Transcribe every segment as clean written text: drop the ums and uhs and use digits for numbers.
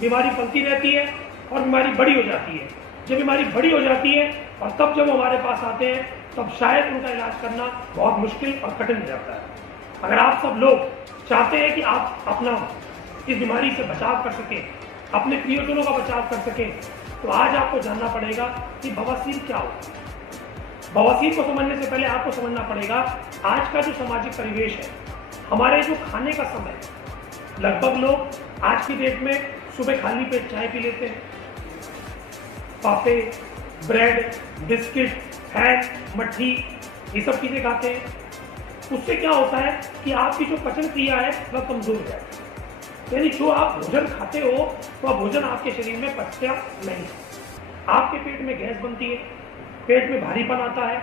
बीमारी फैलती रहती है और बीमारी बड़ी हो जाती है। जब बीमारी बड़ी हो जाती है और तब जब हमारे पास आते हैं तब शायद उनका इलाज करना बहुत मुश्किल और कठिन हो जाता है। अगर आप सब लोग चाहते हैं कि आप अपना इस बीमारी से बचाव कर सकें, अपने प्रियजनों का बचाव कर सकें, तो आज आपको जानना पड़ेगा कि बवासीर क्या होता है। बवासीर को समझने से पहले आपको समझना पड़ेगा आज का जो सामाजिक परिवेश है, हमारे जो खाने का समय है, लगभग लोग आज की डेट में सुबह खाली पेट चाय पी लेते हैं, पापे, ब्रेड, बिस्किट, हैक, मट्ठी, ये सब चीजें खाते हैं। उससे क्या होता है कि आपकी जो पचन क्रिया है वह कमजोर हो जाती है। यानी जो आप भोजन खाते हो वह भोजन आपके शरीर में पचता नहीं। आपके पेट में गैस बनती है, पेट में भारीपन आता है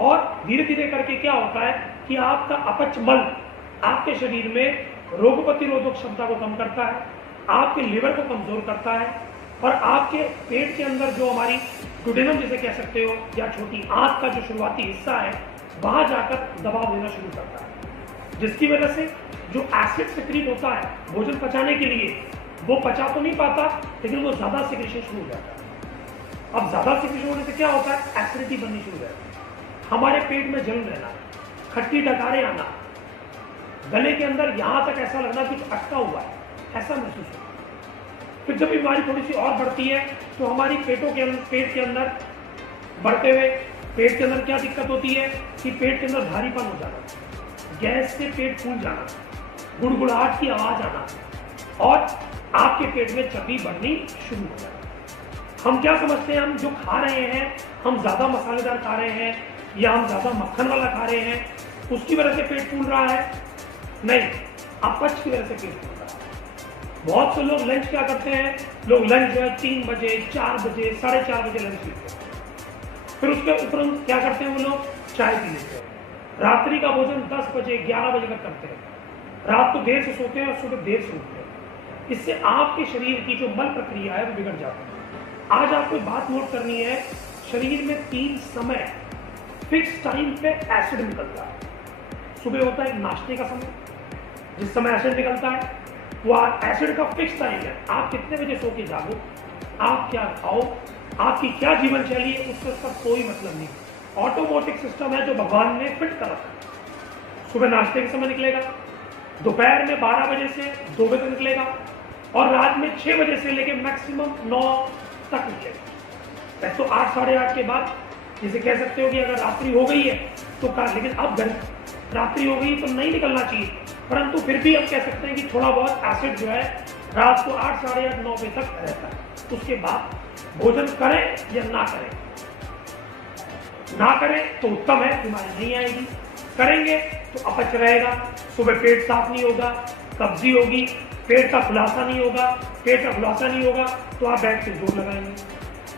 और धीरे धीरे करके क्या होता है कि आपका अपच मल आपके शरीर में रोग प्रतिरोधक क्षमता को कम करता है, आपके लिवर को कमजोर करता है और आपके पेट के अंदर जो हमारी डुडेनम जिसे कह सकते हो या छोटी आंत का जो शुरुआती हिस्सा है वहां जाकर दबाव देना शुरू करता है, जिसकी वजह से जो एसिड सिक्रीट होता है भोजन पचाने के लिए वो पचा तो नहीं पाता, लेकिन वो ज्यादा सिक्रेशन शुरू हो जाता है। अब ज्यादा सिक्रेशन होने से क्या होता है, एसिडिटी बननी शुरू हो जाती है, हमारे पेट में जलन रहना, खट्टी डकारें आना, गले के अंदर यहां तक ऐसा लगना कुछ अटका हुआ है, ऐसा महसूस होता है। फिर जब बीमारी थोड़ी सी और बढ़ती है तो हमारी पेट के अंदर बढ़ते हुए पेट के अंदर क्या दिक्कत होती है कि पेट के अंदर भारीपन हो जाना, गैस से पेट फूल जाना, गुड़गुड़ाहट की आवाज आना और आपके पेट में चर्बी बढ़नी शुरू हो जाना। हम क्या समझते हैं, हम जो खा रहे हैं, हम ज्यादा मसालेदार खा रहे हैं या हम ज्यादा मक्खन वाला खा रहे हैं, उसकी वजह से पेट फूल रहा है? नहीं, अपच की वजह से पेट फूल रहा है। बहुत से लोग लंच क्या करते हैं, लोग लंच जो है 3 बजे, 4 बजे, 4:30 बजे लंच लेते हैं, फिर उसके उपरांत क्या करते हैं वो लोग, चाय पी लेते हैं। रात्रि का भोजन 10 बजे, 11 बजे तक करते हैं, रात को देर से सोते हैं और सुबह देर से उठते हैं। इससे आपके शरीर की जो मल प्रक्रिया है वो बिगड़ जाती है। आज आपको बात नोट करनी है, शरीर में 3 समय फिक्स टाइम पे एसिड निकलता है। सुबह होता है नाश्ते का समय, जिस समय एसिड निकलता है वो एसिड का फिक्स टाइम है। आप कितने बजे सो के जागो, आप क्या खाओ, आपकी क्या जीवन शैली है, उससे उसका कोई मतलब नहीं। ऑटोमेटिक सिस्टम है जो भगवान ने फिट कर रखा है। सुबह नाश्ते के समय निकलेगा, दोपहर में 12 बजे से 2 बजे तक निकलेगा और रात में 6 बजे से लेकर मैक्सिमम 9 तक निकलेगा। वैसे तो 8, साढ़े 8 के बाद जिसे कह सकते हो कि अगर रात्रि हो गई है तो कर, लेकिन अब रात्रि हो गई तो नहीं निकलना चाहिए, परंतु फिर भी हम कह सकते हैं कि थोड़ा बहुत एसिड जो है रात को 8, साढ़े 8, 9 बजे तक रहता है। उसके बाद भोजन करें या ना करें, ना करें तो उत्तम है, बीमारी नहीं आएगी, करेंगे तो अपच रहेगा, सुबह पेट साफ नहीं होगा, कब्जी होगी, पेट का खुलासा नहीं होगा, पेट का खुलासा नहीं होगा तो आप बैठ के जोर लगाएंगे।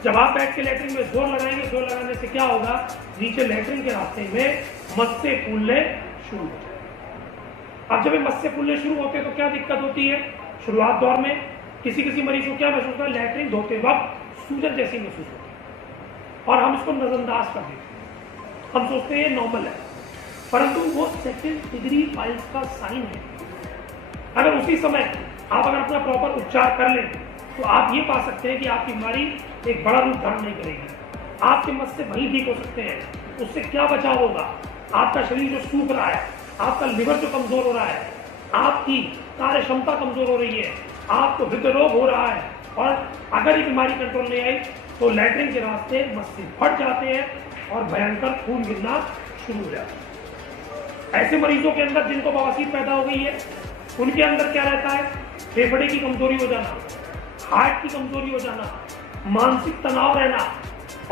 जब आप बैठ के लेटरिन में जोर लगाएंगे, जोर लगाने से क्या होगा, नीचे लेटरिन के रास्ते में मस्से फूलने शुरू हो जाएंगे। अब जब ये मस्से फूलने शुरू होते हैं तो क्या दिक्कत होती है, शुरुआत दौर में किसी किसी मरीज को क्या महसूस होता है, लेटरिन धोते वक्त सूजन जैसी महसूस होती है और हम इसको नजरअंदाज कर देते हैं, हम सोचते हैं ये नॉर्मल है, परंतु वो 2nd डिग्री पाइल्स का साइन है। अगर उसी समय आप अगर अपना प्रॉपर उपचार कर लें तो आप ये पा सकते हैं कि आपकी बीमारी एक बड़ा रूप धारण नहीं करेगी। आपके मस्से वहीं ठीक हो सकते हैं। उससे क्या बचाव होगा, आपका शरीर जो सूख रहा है, आपका लिवर जो कमजोर हो रहा है, आपकी कार्य क्षमता कमजोर हो रही है, आपको हृदय रोग हो रहा है और अगर ये बीमारी कंट्रोल नहीं आई तो लैट्रिन के रास्ते मस्से फट जाते हैं और भयंकर खून गिरना शुरू हो जाता है। ऐसे मरीजों के अंदर जिनको बवासीर पैदा हो गई है, उनके अंदर क्या रहता है, फेफड़े की कमजोरी हो जाना, हार्ट की कमजोरी हो जाना, मानसिक तनाव रहना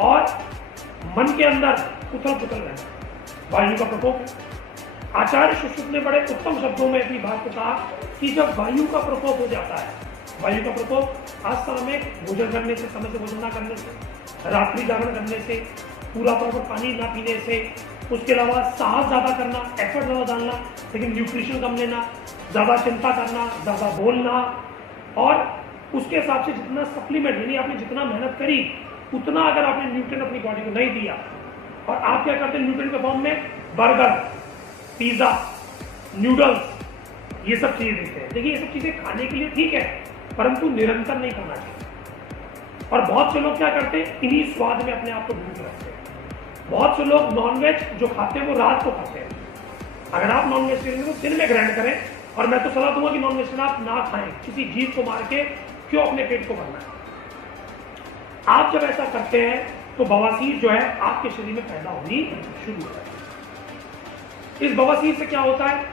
और मन के अंदर उथल पुथल रहना, वायु का प्रकोप है। आचार्य सुश्रुत ने बड़े उत्तम शब्दों में अपनी बात को कहा कि जब वायु का प्रकोप हो जाता है, वायु का प्रकोप आज समय भोजन करने से, समय से भोजन ना करने से, रात्रि जागरण करने से, पूरा प्रॉपर पानी ना पीने से, उसके अलावा साहस ज्यादा करना, एफर्ट ज्यादा डालना लेकिन न्यूट्रिशन कम लेना, ज्यादा चिंता करना, ज्यादा बोलना और उसके हिसाब से जितना सप्लीमेंट यानी आपने जितना मेहनत करी उतना अगर आपने न्यूट्रिएंट अपनी बॉडी को नहीं दिया और आप क्या करते हैं न्यूट्रिएंट के फॉर्म में बर्गर, पिज्जा, नूडल्स, ये सब चीजें देते हैं। देखिए ये सब चीजें खाने के लिए ठीक है, परंतु निरंतर नहीं करना चाहिए। और बहुत से लोग क्या करते हैं, इन्हीं स्वाद में अपने आप को ढूंढ रखते हैं। बहुत से लोग नॉनवेज जो खाते हैं वो रात को खाते हैं। अगर आप नॉन वेजिटेरियन को दिन में ग्रहण करें, और मैं तो सलाह दूंगा कि नॉन वेजिटेरियन आप ना खाएं, किसी जीव को मार के क्यों अपने पेट को भरना है। आप जब ऐसा करते हैं तो बवासीर जो है आपके शरीर में पैदा होनी शुरू हो जाती है। इस बवासीर से क्या होता है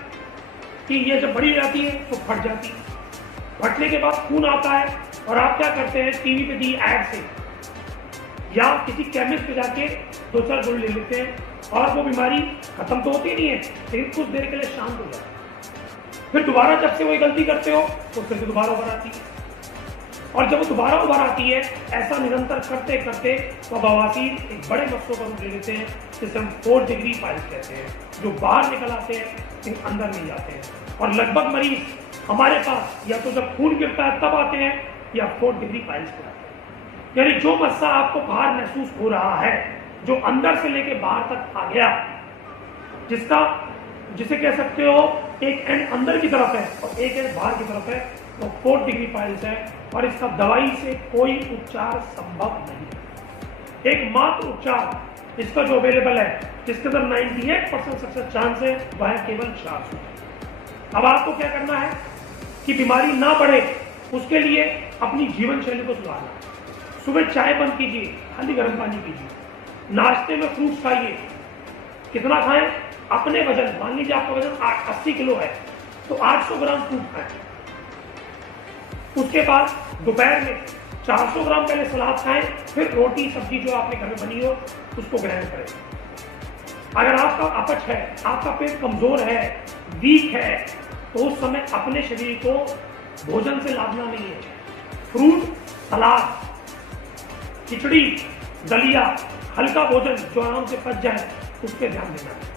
कि ये जब बड़ी जाती है तो फट जाती है, फटने के बाद खून आता है, और आप क्या करते हैं, टीवी पे दी एड से या किसी केमिस्ट पे जाके 2-4 गोली ले लेते हैं, और वो बीमारी खत्म तो होती नहीं है, लेकिन कुछ देर के लिए शांत हो जाती है। फिर दोबारा जब से वही गलती करते हो तो फिर से दोबारा उभर आती है, और जब वो दोबारा उभर आती है, ऐसा निरंतर करते करते तो बवासीर एक बड़े मस्सों का रूप ले लेते हैं, जिसे हम 4 डिग्री पाइल्स कहते हैं, जो बाहर निकल आते हैं लेकिन अंदर नहीं जाते हैं। और लगभग मरीज हमारे पास या तो जब खून गिरता है तब आते हैं, या 4 डिग्री पाइल्स पर आते हैं। यानी जो मस्सा आपको बाहर महसूस हो रहा है, जो अंदर से लेके बाहर तक आ गया, जिसे कह सकते हो एक एंड अंदर की तरफ है और एक एंड बाहर की तरफ है, वो 4 डिग्री पाइल्स है, और इसका दवाई से कोई उपचार संभव नहीं है। एकमात्र उपचार इसका जो अवेलेबल है, जिसके अंदर 98% सक्सेस चांस है, वह है केवल 400। अब आपको क्या करना है कि बीमारी ना बढ़े, उसके लिए अपनी जीवन शैली को सुधारना। सुबह चाय बंद कीजिए, खाली गर्म पानी पीजिए, नाश्ते में फ्रूट्स खाइए। कितना खाएं? अपने वजन, मान लीजिए आपका वजन 80 किलो है तो 800 ग्राम फ्रूट खाएं। उसके बाद दोपहर में 400 ग्राम पहले सलाद खाएं, फिर रोटी सब्जी जो आपने घर में बनी हो उसको ग्रहण करें। अगर आपका अपच है, आपका पेट कमजोर है, वीक है, तो उस समय अपने शरीर को भोजन से लादना नहीं है। फ्रूट, सलाद, खिचड़ी, दलिया, हल्का भोजन जो आराम से पच जाए, उस पर ध्यान देना है।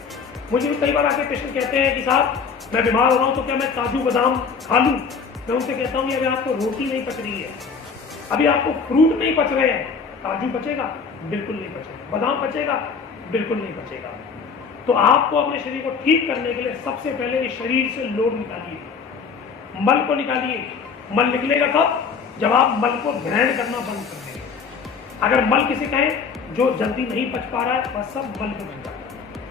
मुझे भी कई बार आके पेशेंट कहते हैं कि साहब मैं बीमार हो रहा हूं तो क्या मैं काजू बादाम खा लूं? मैं उनसे कहता हूं कि अगर आपको रोटी नहीं पच रही है, अभी आपको फ्रूट नहीं पच रहे हैं, काजू पचेगा? बिल्कुल नहीं पचेगा। बादाम पचेगा? बिल्कुल नहीं पचेगा। तो आपको अपने शरीर को ठीक करने के लिए सबसे पहले इस शरीर से लोड निकालिए, मल को निकालिए। मल निकलेगा कब? जब आप मल को ग्रहण करना बंद कर देंगे। अगर मल किसे कहें जो जल्दी नहीं पच पा रहा है, वह सब मल को बन जाता है।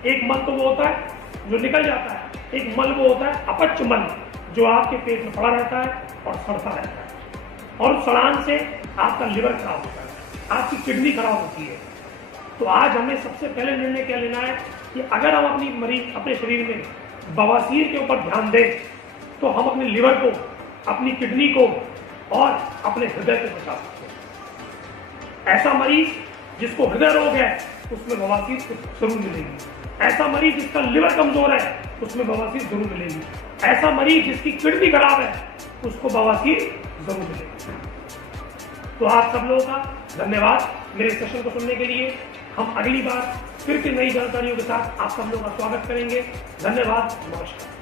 एक मल तो वो होता है जो निकल जाता है, एक मल वो होता है अपच मल, जो आपके पेट में पड़ा रहता है और सड़ता रहता है, और उस सड़ान से आपका लिवर खराब होता है, आपकी किडनी खराब होती है। तो आज हमें सबसे पहले निर्णय क्या लेना है कि अगर हम अपने शरीर में बवासीर के ऊपर ध्यान दें, तो हम अपने लिवर को, अपनी किडनी को और अपने हृदय को बचा सकते हैं। ऐसा मरीज जिसको हृदय रोग है, उसमें बवासीर जरूर मिलेगी। ऐसा मरीज जिसका लिवर कमजोर है, उसमें बवासीर जरूर मिलेगी। ऐसा मरीज जिसकी किडनी खराब है, उसको बवासीर जरूर मिलेगी। तो आप सब लोगों का धन्यवाद मेरे सेशन को सुनने के लिए। हम अगली बार फिर से नई जानकारियों के साथ आप सब लोगों का स्वागत करेंगे। धन्यवाद, नमस्कार।